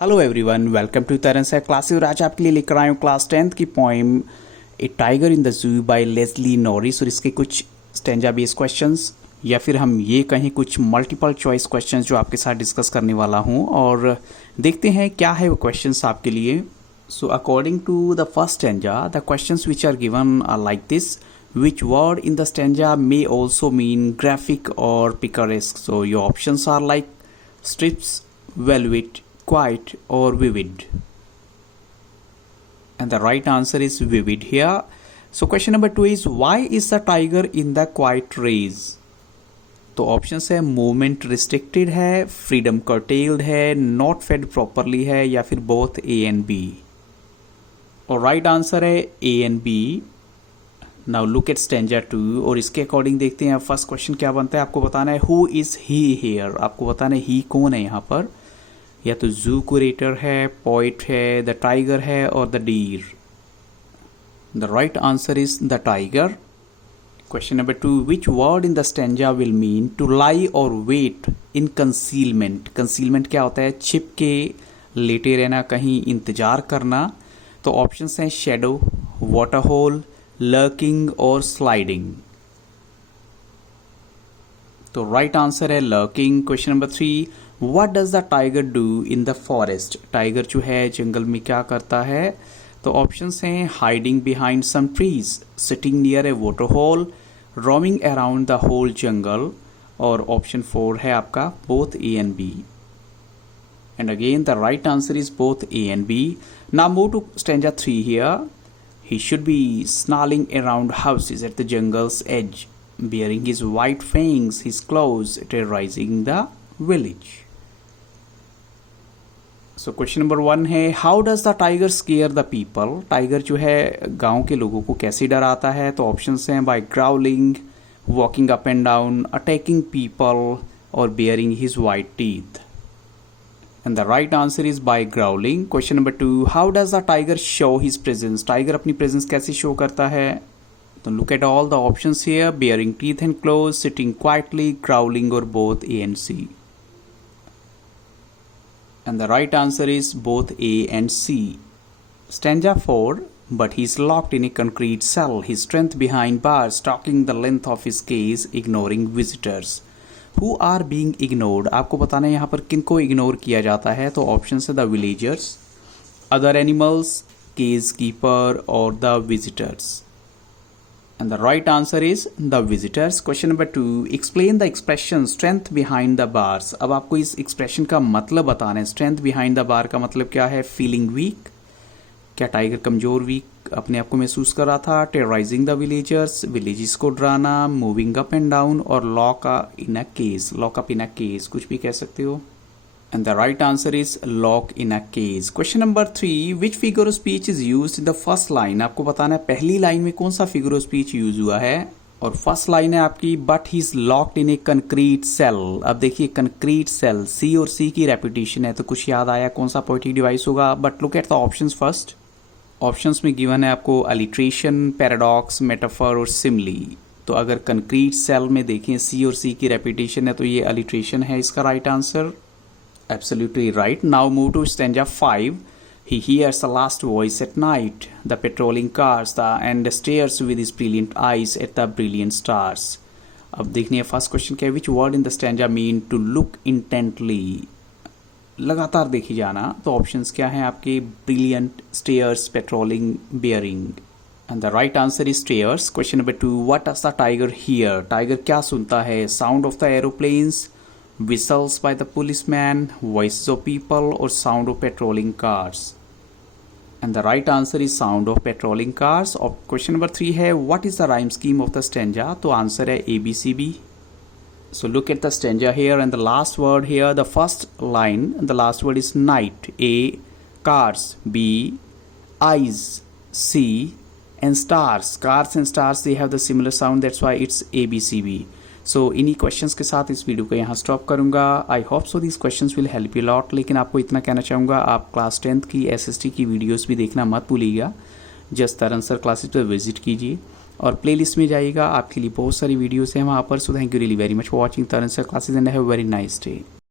Hello everyone, welcome to Taran sir classes. और आज आपके लिए लेकर आया हूँ क्लास 10th की poem a tiger in the zoo by Leslie Norris. और इसके कुछ स्टेंजा बेस्ड क्वेश्चंस या फिर हम ये कहें कुछ मल्टीपल चॉइस क्वेश्चंस जो आपके साथ डिस्कस करने वाला हूँ, और देखते हैं क्या है वो क्वेश्चंस आपके लिए। So according to the first stanza, the questions which are given are like this: which word in the stanza may also mean graphic or picaresque? So your options are like strips, velvet, quiet or vivid. And the right answer is vivid here. So question number 2 is, why is the tiger in the quiet rays? तो option है movement restricted है, freedom curtailed है, not fed properly है, या फिर both A and B. और right answer है A and B. Now look at stanza 2 और इसके अकॉर्डिंग देखते हैं फर्स्ट क्वेश्चन क्या बनता है। आपको बताना है हु इज ही हियर। आपको बताना है ही कौन है यहाँ पर। या तो जू क्यूरेटर है, पोइट है, द टाइगर है और the deer. The right answer is the tiger. Question number 2, which word in the stanza will mean to lie और वेट इन कंसीलमेंट। कंसीलमेंट क्या होता है? छिप के लेटे रहना, कहीं इंतजार करना। तो ऑप्शंस हैं शेडो, वाटर होल, लर्किंग और स्लाइडिंग। तो राइट आंसर है lurking. Question number 3, what does the tiger do in the forest. Tiger जो है जंगल में क्या करता है? तो ऑप्शंस हैं hiding behind some trees, sitting near a water hole, roaming around the whole jungle, और ऑप्शन 4 है आपका both A and B. And again the right answer is both A and B. Now move to stanza 3 here. He should be snarling around houses at the jungle's edge, bearing his white fangs, his claws terrorizing the village. So question number 1 है, how does the tiger scare the people? Tiger जो है गांव के लोगों को कैसे डराता है? तो ऑप्शंस हैं by growling, walking up and down, attacking people, और bearing his white teeth. And the right answer is by growling. Question number 2, how does the tiger show his presence? Tiger अपनी प्रेजेंस कैसे show करता है? तो look at all the options here: bearing teeth and claws, sitting quietly, growling, or both A and C. And the right answer is both A and C. Stanza 4, but he's locked in a concrete cell, his strength behind bars, stalking the length of his cage, ignoring visitors. Who are being ignored? आपको बताना है यहाँ पर किनको ignore किया जाता है। तो ऑप्शन है the villagers, other animals, cage keeper और the visitors. And the right answer is the visitors. Question number 2, explain the expression strength behind the bars. अब आपको इस एक्सप्रेशन का मतलब बताना है। स्ट्रेंथ बिहाइंड द बार का मतलब क्या है? फीलिंग वीक, क्या टाइगर कमजोर वीक अपने आप को महसूस कर रहा था? टेरराइजिंग द विलेजर्स, विलेजेस को डराना, मूविंग अप एंड डाउन, और lock in a cage, lockup in a cage, कुछ भी कह सकते हो। And the right answer is lock in a cage. Question number 3, which figure of speech is used in the first line. आपको बताना है पहली लाइन में कौन सा फिगर ऑफ स्पीच यूज हुआ है। और फर्स्ट लाइन है आपकी, but he is locked in a concrete cell. अब देखिए कंक्रीट सेल, सी और सी की रेपिटेशन है, तो कुछ याद आया कौन सा पोएटिक डिवाइस होगा। But look at the options first. Options में गिवन है आपको अलिट्रेशन, पैराडॉक्स, मेटाफर और सिमली। तो अगर कंक्रीट सेल में देखें सी और सी की रेपिटेशन है, तो ये अलिट्रेशन है इसका right answer. Absolutely right. Now move to stanza 5। He hears a last voice at night, the patrolling cars, and stares with his brilliant eyes at the brilliant stars. अब देखने फर्स्ट क्वेश्चन क्या है, which word in the stanza mean to look intently? लगातार देखी जाना। तो options क्या हैं आपके? Brilliant, stairs, patrolling, bearing. And the right answer is stairs. Question number 2, what does the tiger here. Tiger क्या सुनता है? Sound of the aeroplanes, whistles by the policeman, voices of people, or sound of patrolling cars. And the right answer is sound of patrolling cars. और question number 3 है, what is the rhyme scheme of the stanza? तो answer है ABCB. So look at the stanza here, and the last word here, the first line, the last word is night, A, cars, B, eyes, C, and stars. Cars and stars, they have the similar sound, that's why it's ABCB. सो इन्हीं questions के साथ इस video को यहाँ stop करूँगा। I hope so this questions will help you lot. लेकिन आपको इतना कहना चाहूँगा, आप क्लास 10th की SST की वीडियोस भी देखना मत भूलिएगा। जस्ट तरन सर क्लासेस पर विजिट कीजिए और प्लेलिस्ट में जाइएगा, आपके लिए बहुत सारी वीडियोस हैं वहाँ पर। So thank you really very much for watching Taran sir classes and have a very nice day.